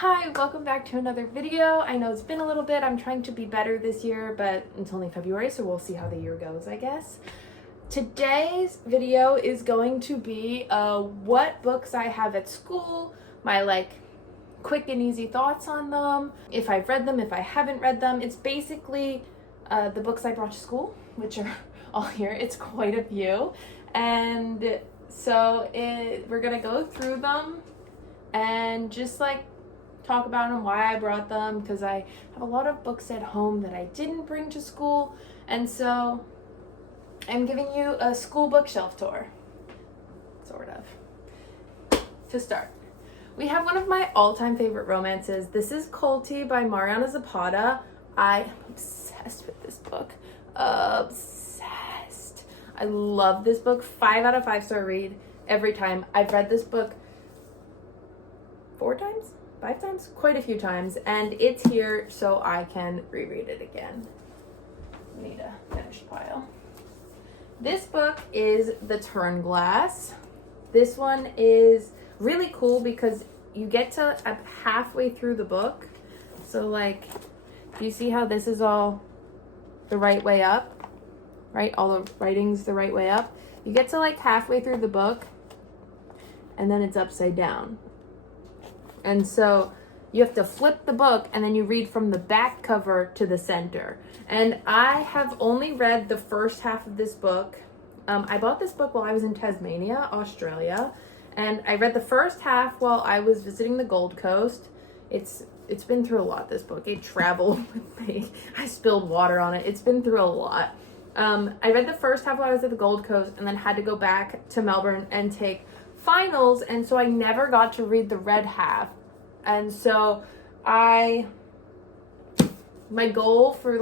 Hi, welcome back to another video. I know it's been a little bit. I'm trying to be better this year, but it's only February, so we'll see how the year goes, I guess. Today's video is going to be what books I have at school, my quick and easy thoughts on them, if I've read them, if I haven't read them. It's basically the books I brought to school, which are all here. It's quite a few. And so we're gonna go through them and just talk about them, why I brought them, because I have a lot of books at home that I didn't bring to school, and so I'm giving you a school bookshelf tour, sort of. To start, we have one of my all-time favorite romances. This is Colty by Mariana Zapata. I am obsessed with this book. Obsessed. I love this book. 5 out of 5 star read every time. I've read this book 4 times? 5 times? Quite a few times, and it's here so I can reread it again. Need a finished pile. This book is The Turn Glass. This one is really cool because you get to halfway through the book. So do you see how this is all the right way up? Right? All the writing's the right way up. You get to halfway through the book and then it's upside down. And so you have to flip the book and then you read from the back cover to the center. And I have only read the first half of this book. I bought this book while I was in Tasmania, Australia. And I read the first half while I was visiting the Gold Coast. It's been through a lot, this book. It traveled with me. I spilled water on it. It's been through a lot. I read the first half while I was at the Gold Coast and then had to go back to Melbourne and take finals, and so I never got to read the red half. And so my goal for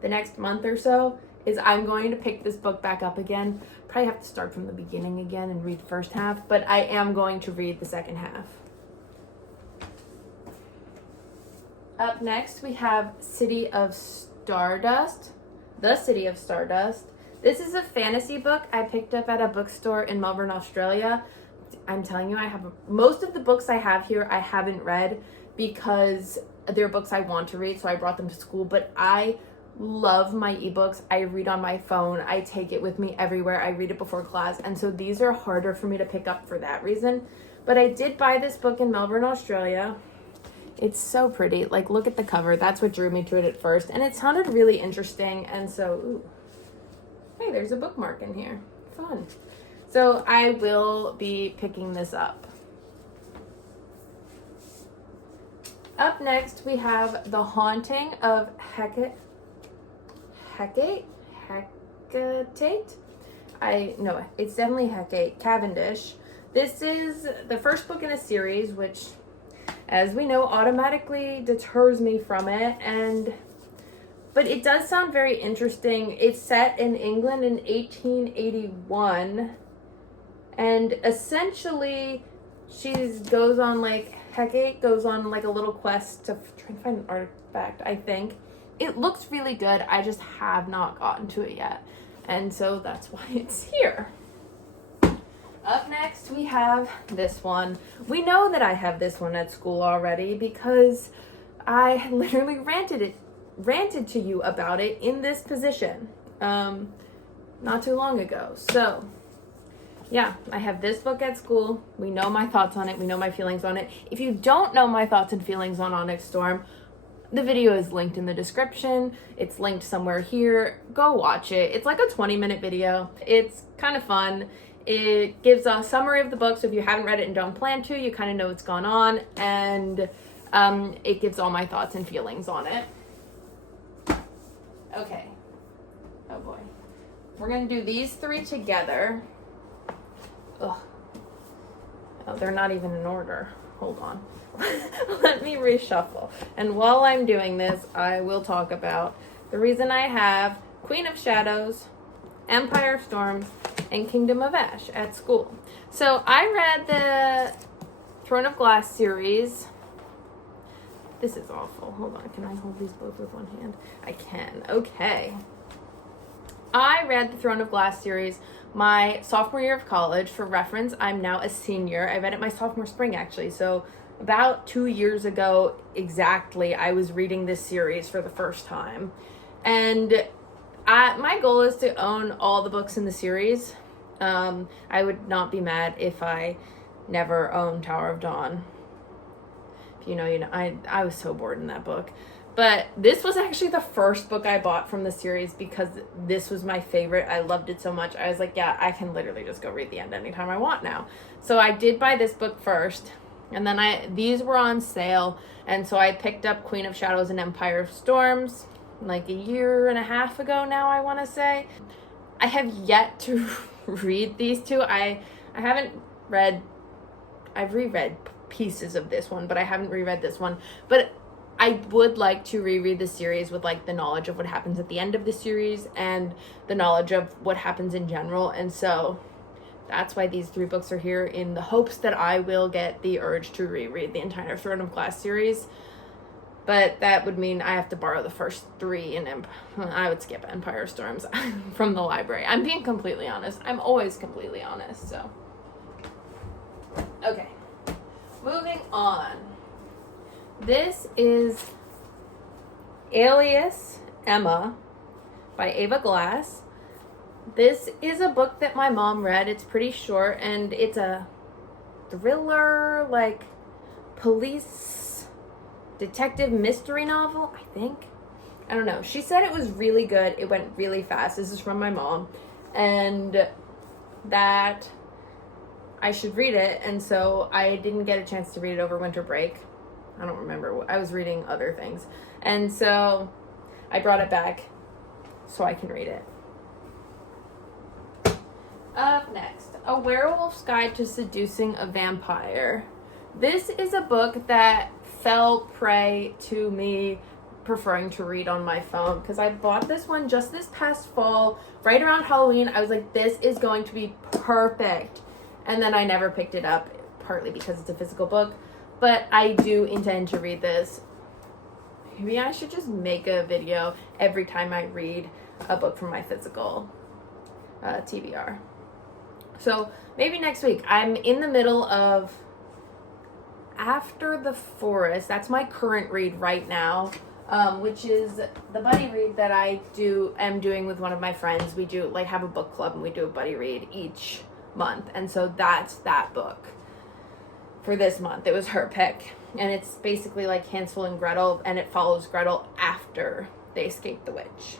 the next month or so is I'm going to pick this book back up again. Probably have to start from the beginning again and read the first half, but I am going to read the second half. Up next we have City of Stardust. The City of Stardust. This is a fantasy book I picked up at a bookstore in Melbourne, Australia. I'm telling you, most of the books I have here I haven't read because they're books I want to read, so I brought them to school. But I love my ebooks. I read on my phone. I take it with me everywhere. I read it before class, and so these are harder for me to pick up for that reason. But I did buy this book in Melbourne, Australia. It's so pretty. Look at the cover. That's what drew me to it at first, and it sounded really interesting. And so, ooh, hey, there's a bookmark in here. Fun. So I will be picking this up. Up next, we have The Haunting of Hecate. No, it's definitely Hecate Cavendish. This is the first book in a series, which, as we know, automatically deters me from it. But it does sound very interesting. It's set in England in 1881. And essentially, Hecate goes on a little quest to try and find an artifact, I think. It looks really good. I just have not gotten to it yet. And so that's why it's here. Up next, we have this one. We know that I have this one at school already because I literally ranted to you about it in this position not too long ago. So yeah, I have this book at school. We know my thoughts on it. We know my feelings on it. If you don't know my thoughts and feelings on Onyx Storm, the video is linked in the description. It's linked somewhere here. Go watch it. It's like a 20-minute video. It's kind of fun. It gives a summary of the book, so if you haven't read it and don't plan to, you kind of know what's gone on, and it gives all my thoughts and feelings on it. Okay. Oh boy. We're going to do these 3 together. Ugh. Oh, they're not even in order. Hold on. Let me reshuffle. And while I'm doing this, I will talk about the reason I have Queen of Shadows, Empire of Storms, and Kingdom of Ash at school. So I read the Throne of Glass series. This is awful. Hold on. Can I hold these both with one hand? I can. Okay. I read the Throne of Glass series my sophomore year of college. For reference, I'm now a senior. I read it my sophomore spring, actually, so about 2 years ago exactly, I was reading this series for the first time. And my goal is to own all the books in the series. I would not be mad if I never owned Tower of Dawn. If you know, I was so bored in that book. But this was actually the first book I bought from the series because this was my favorite. I loved it so much. I was like, yeah, I can literally just go read the end anytime I want now. So I did buy this book first. And then these were on sale. And so I picked up Queen of Shadows and Empire of Storms like a year and a half ago now, I want to say. I have yet to read these two. I haven't read, I've reread pieces of this one, but I haven't reread this one. But I would like to reread the series with like the knowledge of what happens at the end of the series and the knowledge of what happens in general. And so that's why these 3 books are here, in the hopes that I will get the urge to reread the entire Throne of Glass series. But that would mean I have to borrow the first 3 and I would skip Empire of Storms from the library. I'm being completely honest. I'm always completely honest, so. Okay, moving on. This is Alias Emma by Ava Glass. This is a book that my mom read. It's pretty short, and it's a thriller, like police detective mystery novel, I think. I don't know. She said it was really good. It went really fast. This is from my mom. And that I should read it, and so I didn't get a chance to read it over winter break. I don't remember. I was reading other things. And so I brought it back so I can read it. Up next, A Werewolf's Guide to Seducing a Vampire. This is a book that fell prey to me preferring to read on my phone, because I bought this one just this past fall, right around Halloween. I was like, this is going to be perfect. And then I never picked it up, partly because it's a physical book. But I do intend to read this. Maybe I should just make a video every time I read a book from my physical TBR. So maybe next week. I'm in the middle of After the Forest. That's my current read right now, which is the buddy read that I am doing with one of my friends. We do have a book club, and we do a buddy read each month. And so that's that book for this month. It was her pick, and it's basically like Hansel and Gretel, and it follows Gretel after they escape the witch.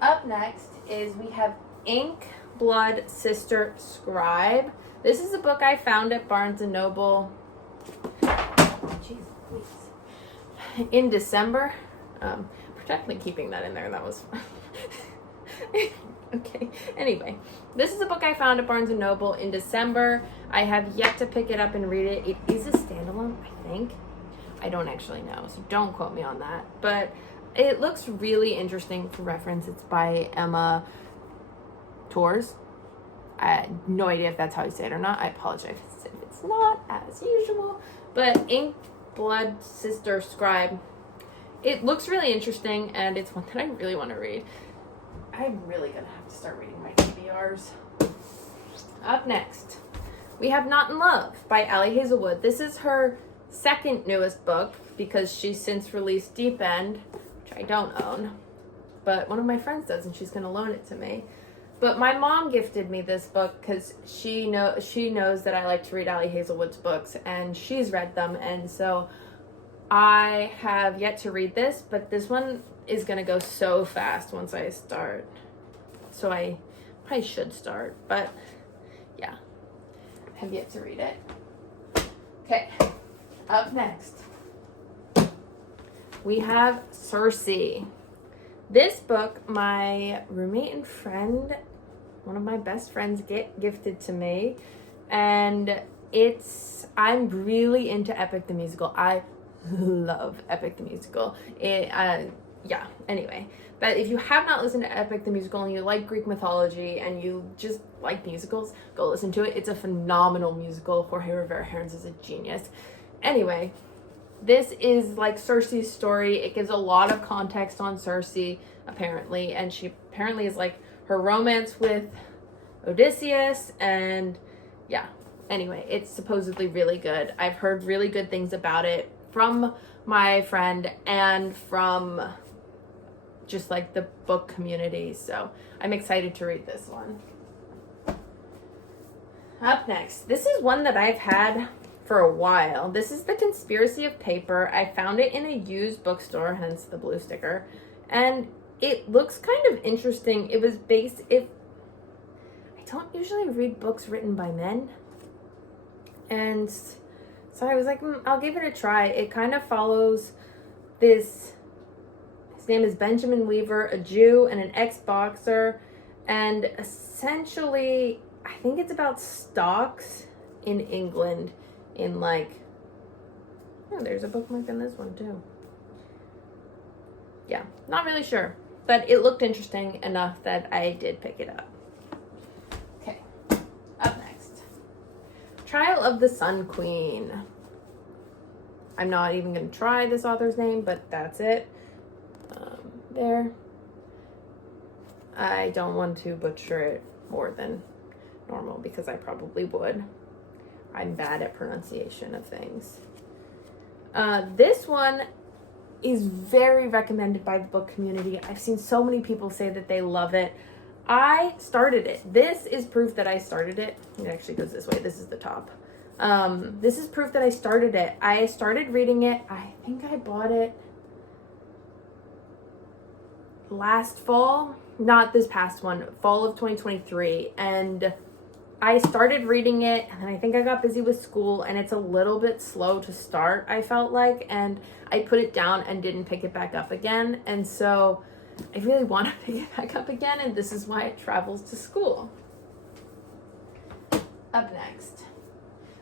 Up next is we have Ink Blood Sister Scribe. This is a book I found at Barnes & Noble in December. Technically keeping that in there, that was okay. Anyway, this is a book I found at Barnes & Noble in December. I have yet to pick it up and read it. It is a standalone, I think. I don't actually know, so don't quote me on that. But it looks really interesting for reference. It's by Emma Tors. I had no idea if that's how you say it or not. I apologize if it's not, as usual. But Ink Blood Sister Scribe. It looks really interesting, and it's one that I really want to read. I'm really going to have to start reading my TBRs. Up next, we have Not in Love by Allie Hazelwood. This is her second newest book, because she's since released Deep End, which I don't own. But one of my friends does, and she's going to loan it to me. But my mom gifted me this book because she knows that I like to read Allie Hazelwood's books, and she's read them. And so I have yet to read this, but this one is going to go so fast once I start. So I should start, but yeah, I have yet to read it. Okay, up next, we have Circe. This book, my roommate and friend, one of my best friends, gifted to me, and I'm really into Epic the Musical. I love Epic the Musical. Anyway, but if you have not listened to Epic the Musical and you like Greek mythology and you just like musicals, go listen to it. It's a phenomenal musical. Jorge Rivera Herons is a genius. Anyway, this is like Circe's story. It gives a lot of context on Circe, apparently, and she apparently is like her romance with Odysseus, and yeah, Anyway, it's supposedly really good. I've heard really good things about it from my friend and from just like the book community. So I'm excited to read this one. Up next, this is one that I've had for a while. This is The Conspiracy of Paper. I found it in a used bookstore, hence the blue sticker. And it looks kind of interesting. It was based, I don't usually read books written by men. And so I was like, I'll give it a try. It kind of follows his name is Benjamin Weaver, a Jew and an ex-boxer. And essentially, I think it's about stocks in England in like, oh, there's a bookmark in this one too. Yeah, not really sure. But it looked interesting enough that I did pick it up. Okay, up next. Trial of the Sun Queen. I'm not even going to try this author's name, but that's it. There. I don't want to butcher it more than normal because I probably would. I'm bad at pronunciation of things. This one is very recommended by the book community. I've seen so many people say that they love it. I started it. This is proof that I started it. It actually goes this way. This is the top. This is proof that I started it. I started reading it. I think I bought it last fall. Not this past one. Fall of 2023. And I started reading it, and then I think I got busy with school, and it's a little bit slow to start, I felt like, and I put it down and didn't pick it back up again, and so I really want to pick it back up again, and this is why it travels to school. Up next,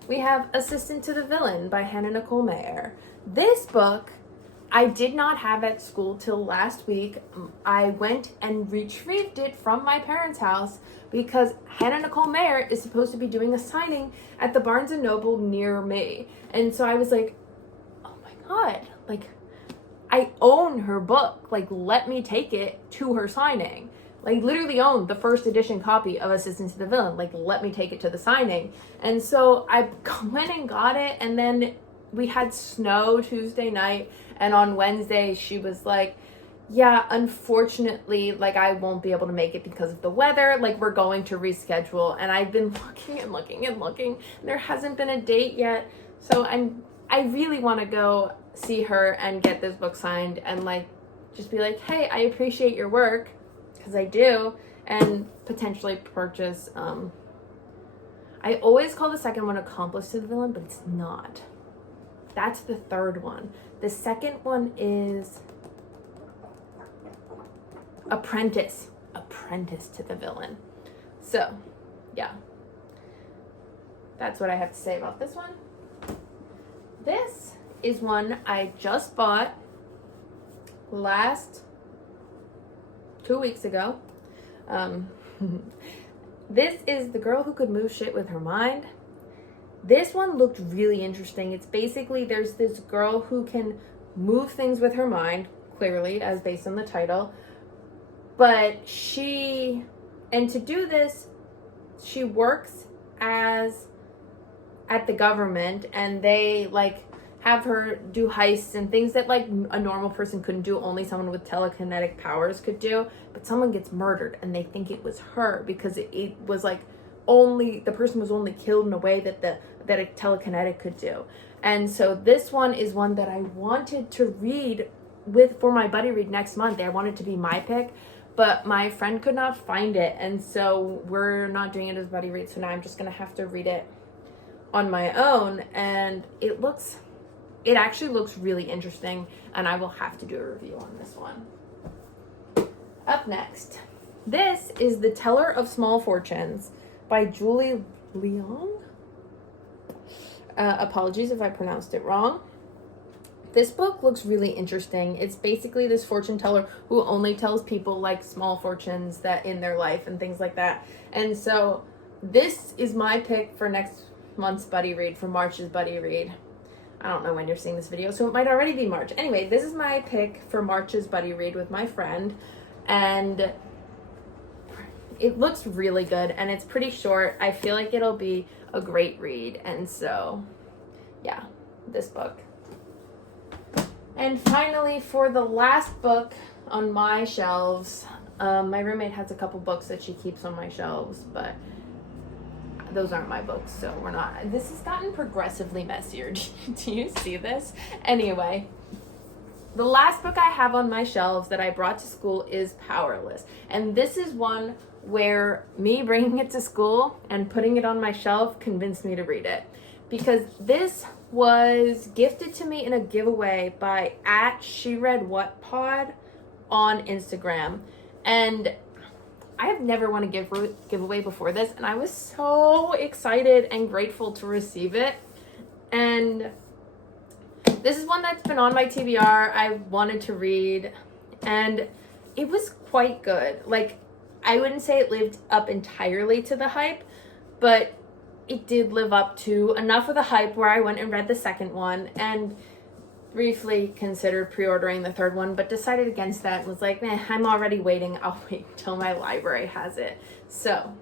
we have Assistant to the Villain by Hannah Nicole Mayer. This book I did not have at school till last week. I went and retrieved it from my parents' house because Hannah Nicole Mayer is supposed to be doing a signing at the Barnes & Noble near me. And so I was like, oh my God, like, I own her book. Like, let me take it to her signing. Like, literally own the first edition copy of Assistant to the Villain. Like, let me take it to the signing. And so I went and got it, and then we had snow Tuesday night, and on Wednesday she was like, yeah, unfortunately, like, I won't be able to make it because of the weather. Like, we're going to reschedule. And I've been looking and looking and looking. And there hasn't been a date yet. So I really want to go see her and get this book signed and, like, just be like, hey, I appreciate your work, because I do, and potentially purchase, I always call the second one Accomplice to the Villain, but it's not. That's the third one. The second one is Apprentice to the Villain. So, yeah. That's what I have to say about this one. This is one I just bought last 2 weeks ago. This is The Girl Who Could Move Shit with Her Mind. This one looked really interesting. It's basically, there's this girl who can move things with her mind, clearly, as based on the title. But and to do this, she works at the government, and they, like, have her do heists and things that, like, a normal person couldn't do, only someone with telekinetic powers could do. But someone gets murdered, and they think it was her because it was, like, the person was only killed in a way that a telekinetic could do. And so this one is one that I wanted to read for my buddy read next month. I wanted to be my pick, but my friend could not find it, and so we're not doing it as buddy read. So now I'm just gonna have to read it on my own, and it actually looks really interesting, and I will have to do a review on this one. Up next, this is The Teller of Small Fortunes by Julie Leong. Apologies if I pronounced it wrong. This book looks really interesting. It's basically this fortune teller who only tells people, like, small fortunes that in their life and things like that. And so this is my pick for next month's buddy read, for March's buddy read. I don't know when you're seeing this video, so it might already be March. Anyway, this is my pick for March's buddy read with my friend, and it looks really good, and it's pretty short. I feel like it'll be a great read. And so, yeah, this book. And finally, for the last book on my shelves, my roommate has a couple books that she keeps on my shelves, but those aren't my books, so we're not. This has gotten progressively messier. Do you see this? Anyway, the last book I have on my shelves that I brought to school is Powerless. And this is one where me bringing it to school and putting it on my shelf convinced me to read it. Because this was gifted to me in a giveaway by @SheReadWhatPod on Instagram. And I have never won a giveaway before this, and I was so excited and grateful to receive it. And this is one that's been on my TBR. I wanted to read, and it was quite good. Like, I wouldn't say it lived up entirely to the hype, but it did live up to enough of the hype where I went and read the second one and briefly considered pre-ordering the third one, but decided against that and was like, I'm already waiting. I'll wait till my library has it. So,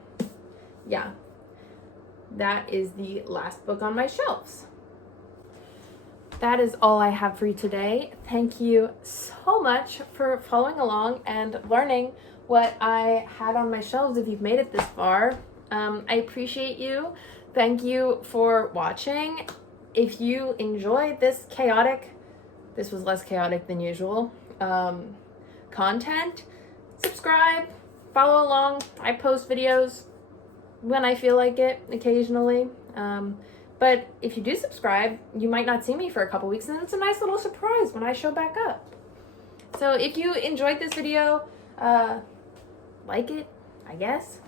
yeah, that is the last book on my shelves. That is all I have for you today. Thank you so much for following along and learning what I had on my shelves if you've made it this far. I appreciate you. Thank you for watching. If you enjoyed this was less chaotic than usual, content, subscribe, follow along. I post videos when I feel like it, occasionally. But if you do subscribe, you might not see me for a couple weeks, and it's a nice little surprise when I show back up. So if you enjoyed this video, like it, I guess.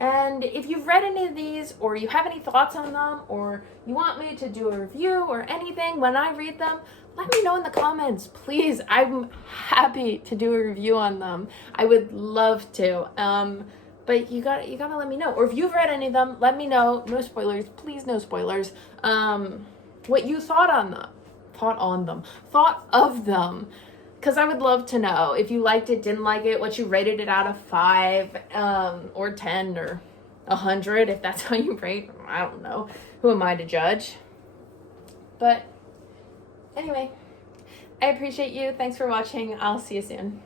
And if you've read any of these, or you have any thoughts on them, or you want me to do a review or anything when I read them, let me know in the comments, please. I'm happy to do a review on them. I would love to. But you gotta let me know. Or if you've read any of them, let me know. No spoilers, please, no spoilers. What you thought of them. Because I would love to know if you liked it, didn't like it, what you rated it out of 5, or 10, or 100, if that's how you rate. I don't know. Who am I to judge? But anyway, I appreciate you. Thanks for watching. I'll see you soon.